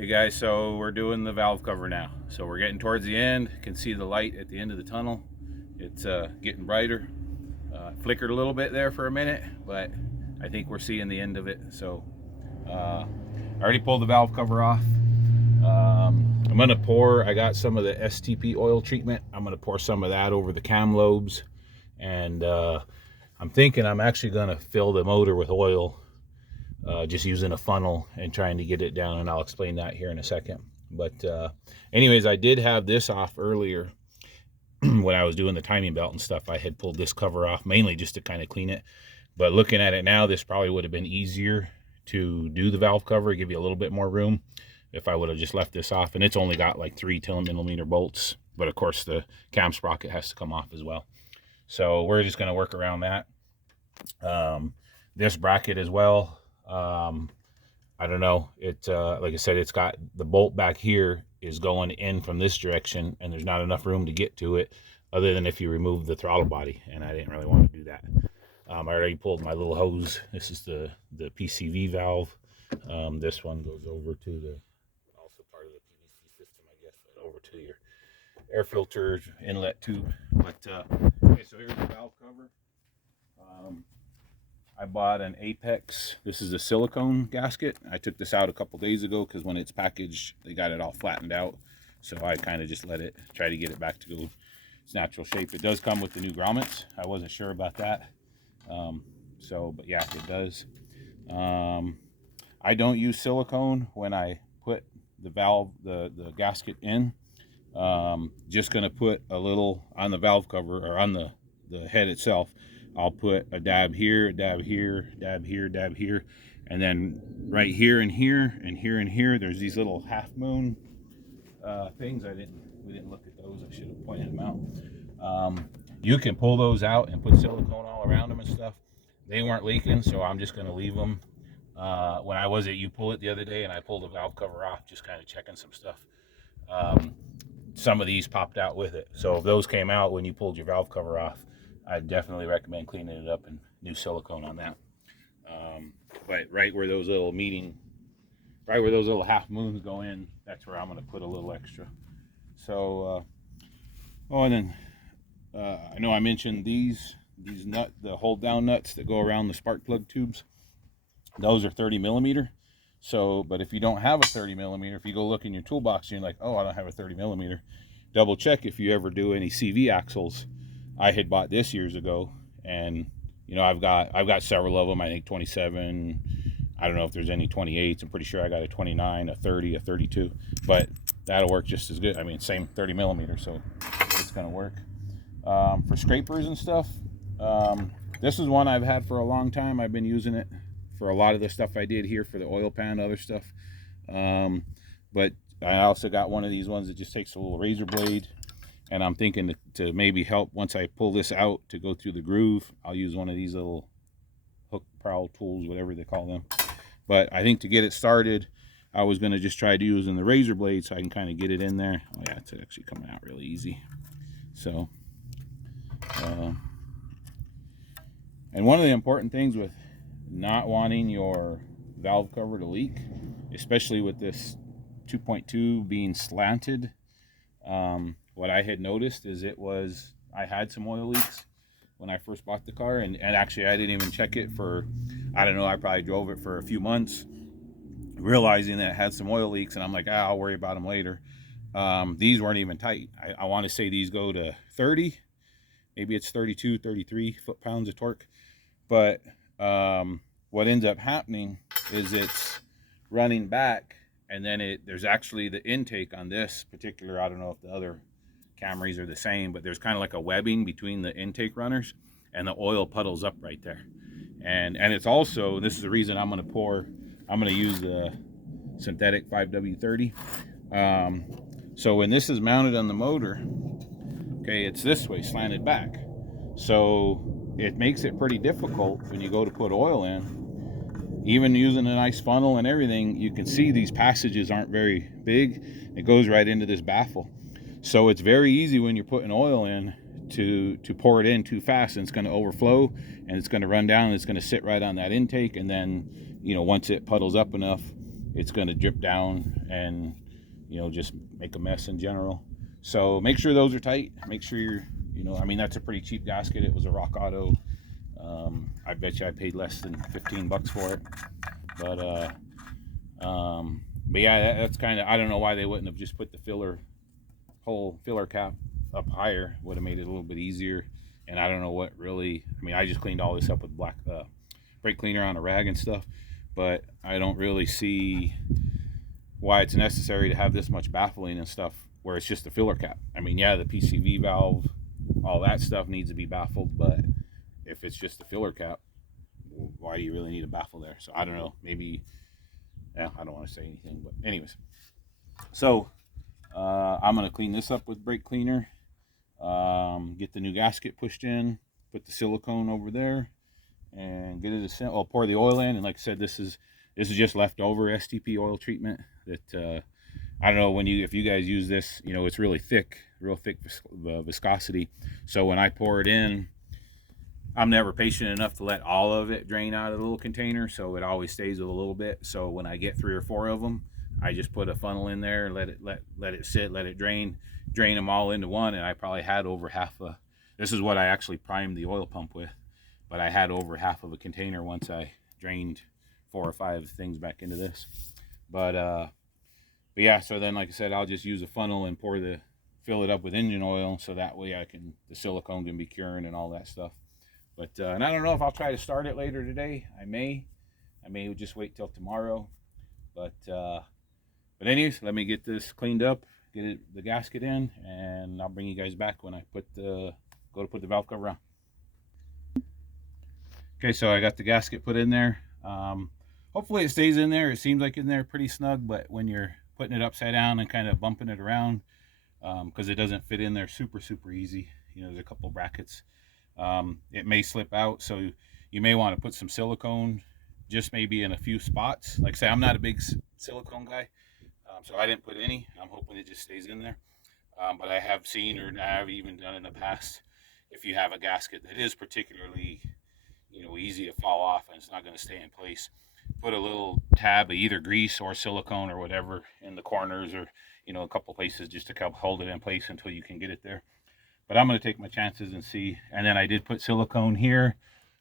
Hey guys, so we're doing the valve cover now. So we're getting towards the end. You can see the light at the end of the tunnel. It's getting brighter. Flickered a little bit there for a minute, but I think we're seeing the end of it. So I already pulled the valve cover off. I'm gonna pour, I got some of the STP oil treatment. I'm gonna pour some of that over the cam lobes. And I'm thinking I'm actually gonna fill the motor with oil, just using a funnel and trying to get it down, and I'll explain that here in a second. But anyways, I did have this off earlier when I was doing the timing belt and stuff. I had pulled this cover off mainly just to kind of clean it, but looking at it now, this probably would have been easier to do the valve cover, give you a little bit more room if I would have just left this off. And it's only got like 3 10mm bolts, but of course the cam sprocket has to come off as well, so we're just going to work around that. This bracket as well, I don't know, it like I said, it's got the bolt back here is going in from this direction, and there's not enough room to get to it other than if you remove the throttle body, and I didn't really want to do that. I already pulled my little hose. This is the PCV valve. This one goes over to the, also part of the PVC system, I guess, over to your air filter inlet tube. But okay, so here's the valve cover. I bought an Apex. This is a silicone gasket. I took this out a couple days ago because when it's packaged, they got it all flattened out. So I kind of just let it, try to get it back to its natural shape. It does come with the new grommets. I wasn't sure about that. But yeah, it does. I don't use silicone when I put the valve, the gasket in. Just gonna put a little on the valve cover, or on the head itself. I'll put a dab here, a dab here, dab here, dab here, and then right here and here and here and here, there's these little half moon things. We didn't look at those. I should have pointed them out. You can pull those out and put silicone all around them and stuff. They weren't leaking, so I'm just going to leave them. When I was at You Pull It the other day, and I pulled the valve cover off, just kind of checking some stuff. Some of these popped out with it, so if those came out when you pulled your valve cover off, I definitely recommend cleaning it up and new silicone on that. But right where those little half moons go in, that's where I'm going to put a little extra. So, and then I know I mentioned the hold down nuts that go around the spark plug tubes. Those are 30mm. So, but if you don't have a 30mm, if you go look in your toolbox and you're like, oh, I don't have a 30mm, double check if you ever do any CV axles. I had bought this years ago, and you know, I've got several of them. I think 27. I don't know if there's any 28s. I'm pretty sure I got a 29, a 30, a 32, but that'll work just as good. I mean, same 30mm, so it's gonna work. For scrapers and stuff, this is one I've had for a long time. I've been using it for a lot of the stuff I did here for the oil pan, other stuff. But I also got one of these ones that just takes a little razor blade. And I'm thinking to maybe help once I pull this out to go through the groove, I'll use one of these little hook prowl tools, whatever they call them. But I think to get it started, I was going to just try using the razor blade so I can kind of get it in there. Oh yeah, it's actually coming out really easy. So, and one of the important things with not wanting your valve cover to leak, especially with this 2.2 being slanted, what I had noticed is I had some oil leaks when I first bought the car, and actually I didn't even check it for, I don't know, I probably drove it for a few months, realizing that it had some oil leaks, and I'm like, I'll worry about them later. These weren't even tight. I want to say these go to 30, maybe it's 32, 33 foot-pounds of torque, but what ends up happening is it's running back, and then there's actually the intake on this particular, I don't know if the other Camrys are the same, but there's kind of like a webbing between the intake runners, and the oil puddles up right there. And it's also, this is the reason I'm going to use the synthetic 5W30. So when this is mounted on the motor, okay, it's this way, slanted back. So it makes it pretty difficult when you go to put oil in. Even using a nice funnel and everything, you can see these passages aren't very big. It goes right into this baffle. So it's very easy when you're putting oil in to pour it in too fast, and it's going to overflow, and it's going to run down, and it's going to sit right on that intake, and then, you know, once it puddles up enough, it's going to drip down and, you know, just make a mess in general. So make sure those are tight. Make sure you're, you know, I mean, that's a pretty cheap gasket. It was a Rock Auto. I bet you I paid less than 15 bucks for it. But yeah, that's kind of, I don't know why they wouldn't have just put the whole filler cap up higher. Would have made it a little bit easier. And I don't know what really, I mean, I just cleaned all this up with black brake cleaner on a rag and stuff, but I don't really see why it's necessary to have this much baffling and stuff where it's just a filler cap. I mean, yeah, the PCV valve, all that stuff needs to be baffled, but if it's just a filler cap, why do you really need a baffle there? So I don't know, maybe, yeah, I don't want to say anything, but anyways. So I'm going to clean this up with brake cleaner, get the new gasket pushed in, put the silicone over there, and get it I'll pour the oil in. And like I said, this is just leftover STP oil treatment that I don't know, if you guys use this, you know, it's really thick, real thick viscosity. So when I pour it in, I'm never patient enough to let all of it drain out of the little container, so it always stays with a little bit. So when I get 3 or 4 of them, I just put a funnel in there and let it sit, let it drain them all into one. And I probably had over half this is what I actually primed the oil pump with, but I had over half of a container once I drained 4 or 5 things back into this. But yeah, so then like I said, I'll just use a funnel and fill it up with engine oil, so that way the silicone can be curing and all that stuff. But and I don't know if I'll try to start it later today. I may just wait till tomorrow. But anyways, let me get this cleaned up, get the gasket in, and I'll bring you guys back when I go to put the valve cover on. Okay, so I got the gasket put in there. Hopefully it stays in there. It seems like in there pretty snug, but when you're putting it upside down and kind of bumping it around, because it doesn't fit in there super easy, you know, there's a couple brackets. It may slip out, so you may want to put some silicone just maybe in a few spots. Like I say, I'm not a big silicone guy, so I didn't put any. I'm hoping it just stays in there. But I have seen, or I have even done in the past, if you have a gasket that is particularly, you know, easy to fall off and it's not going to stay in place, put a little tab of either grease or silicone or whatever in the corners, or, you know, a couple places just to help hold it in place until you can get it there. But I'm going to take my chances and see. And then I did put silicone here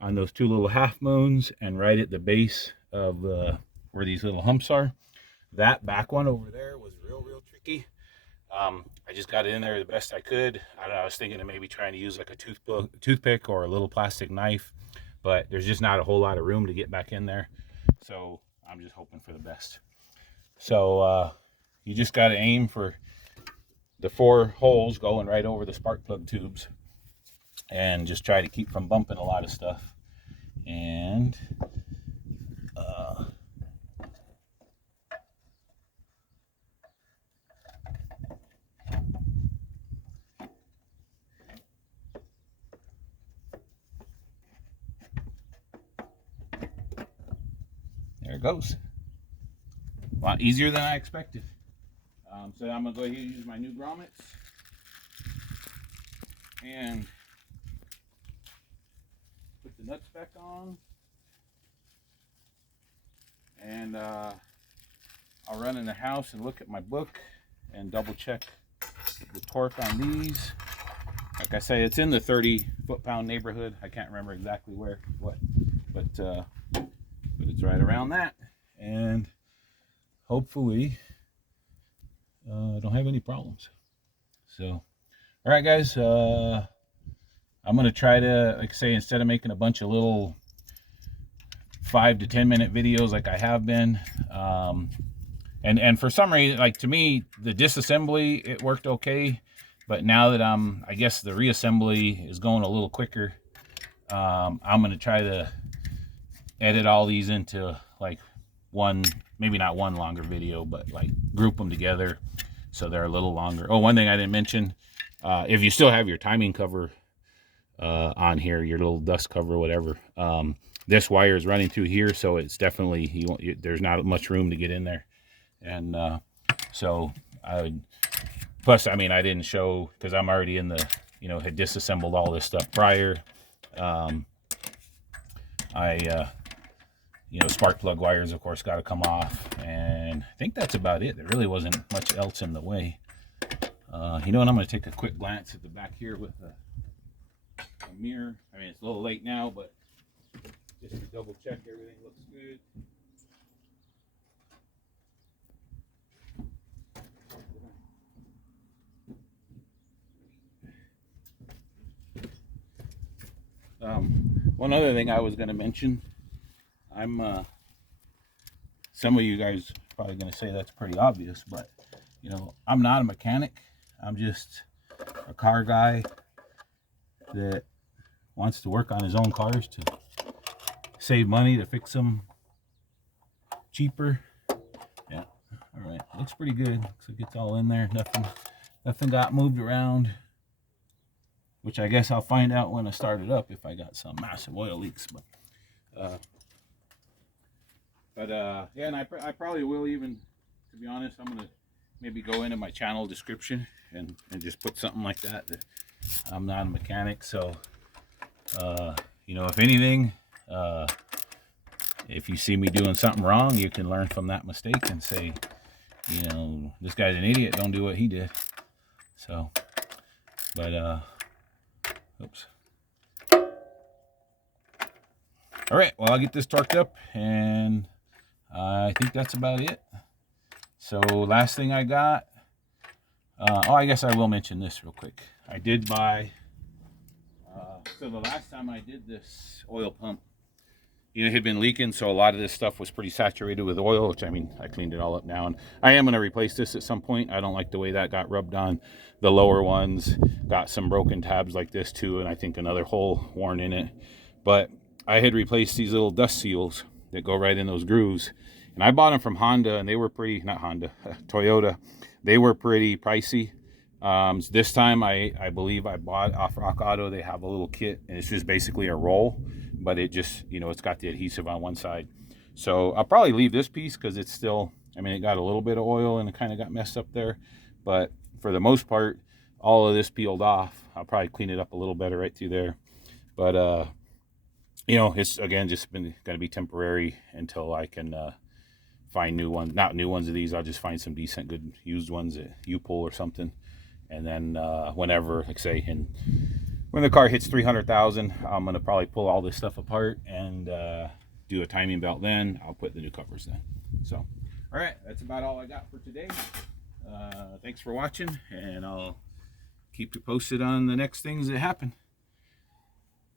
on those 2 little half moons and right at the base of where these little humps are. That back one over there was real tricky. I just got it in there the best I could. I was thinking of maybe trying to use like a toothpick or a little plastic knife, but there's just not a whole lot of room to get back in there. So I'm just hoping for the best. So you just got to aim for the 4 holes going right over the spark plug tubes, and just try to keep from bumping a lot of stuff. And there it goes. A lot easier than I expected. So I'm going to go ahead and use my new grommets and put the nuts back on. And I'll run in the house and look at my book and double check the torque on these. Like I say, it's in the 30 foot-pound neighborhood. I can't remember exactly what, but it's right around that. And hopefully I don't have any problems. So, all right, guys, I'm going to try to, like I say, instead of making a bunch of little 5 to 10 minute videos like I have been, and for some reason, like, to me, the disassembly, it worked okay, but now that I guess the reassembly is going a little quicker, I'm going to try to edit all these into like one, maybe not one longer video, but like group them together so they're a little longer. Oh, one thing I didn't mention, if you still have your timing cover on here, your little dust cover or whatever, this wire is running through here, so it's definitely, there's not much room to get in there. And so plus, I mean, I didn't show, because I'm already in the, you know, had disassembled all this stuff prior. You know, spark plug wires, of course, got to come off. And I think that's about it. There really wasn't much else in the way. You know what? I'm going to take a quick glance at the back here with a mirror. I mean, it's a little late now, but just to double check everything looks good. One other thing I was going to mention, some of you guys are probably going to say that's pretty obvious, but you know, I'm not a mechanic. I'm just a car guy that wants to work on his own cars to save money, to fix them cheaper. Yeah, all right, looks pretty good. Looks like it's all in there. Nothing got moved around, which I guess I'll find out when I start it up if I got some massive oil leaks. Yeah, and I probably will even, to be honest, I'm gonna maybe go into my channel description and just put something like that I'm not a mechanic. So you know, if anything, if you see me doing something wrong, you can learn from that mistake and say, you know, this guy's an idiot, don't do what he did. So, but oops. All right, well, I'll get this torqued up, and I think that's about it. So last thing I got, oh, I guess I will mention this real quick. I did buy, so the last time I did this oil pump, you know, it had been leaking, so a lot of this stuff was pretty saturated with oil, which, I mean, I cleaned it all up now, and I am going to replace this at some point. I don't like the way that got rubbed on. The lower ones got some broken tabs like this too, and I think another hole worn in it. But I had replaced these little dust seals that go right in those grooves, and I bought them from Honda, and they were pretty, not Honda, Toyota. They were pretty pricey. This time I believe I bought off Rock Auto. They have a little kit, and it's just basically a roll, but it just, you know, it's got the adhesive on one side. So I'll probably leave this piece because it's still, I mean, it got a little bit of oil and it kind of got messed up there, but for the most part, all of this peeled off. I'll probably clean it up a little better right through there. But you know, it's again just been going to be temporary until I can find new ones. Not new ones of these. I'll just find some decent, good used ones at U-Pull or something. And then whenever, like say, when the car hits 300,000, I'm going to probably pull all this stuff apart and do a timing belt. Then I'll put the new covers in. So, all right, that's about all I got for today. Thanks for watching, and I'll keep you posted on the next things that happen.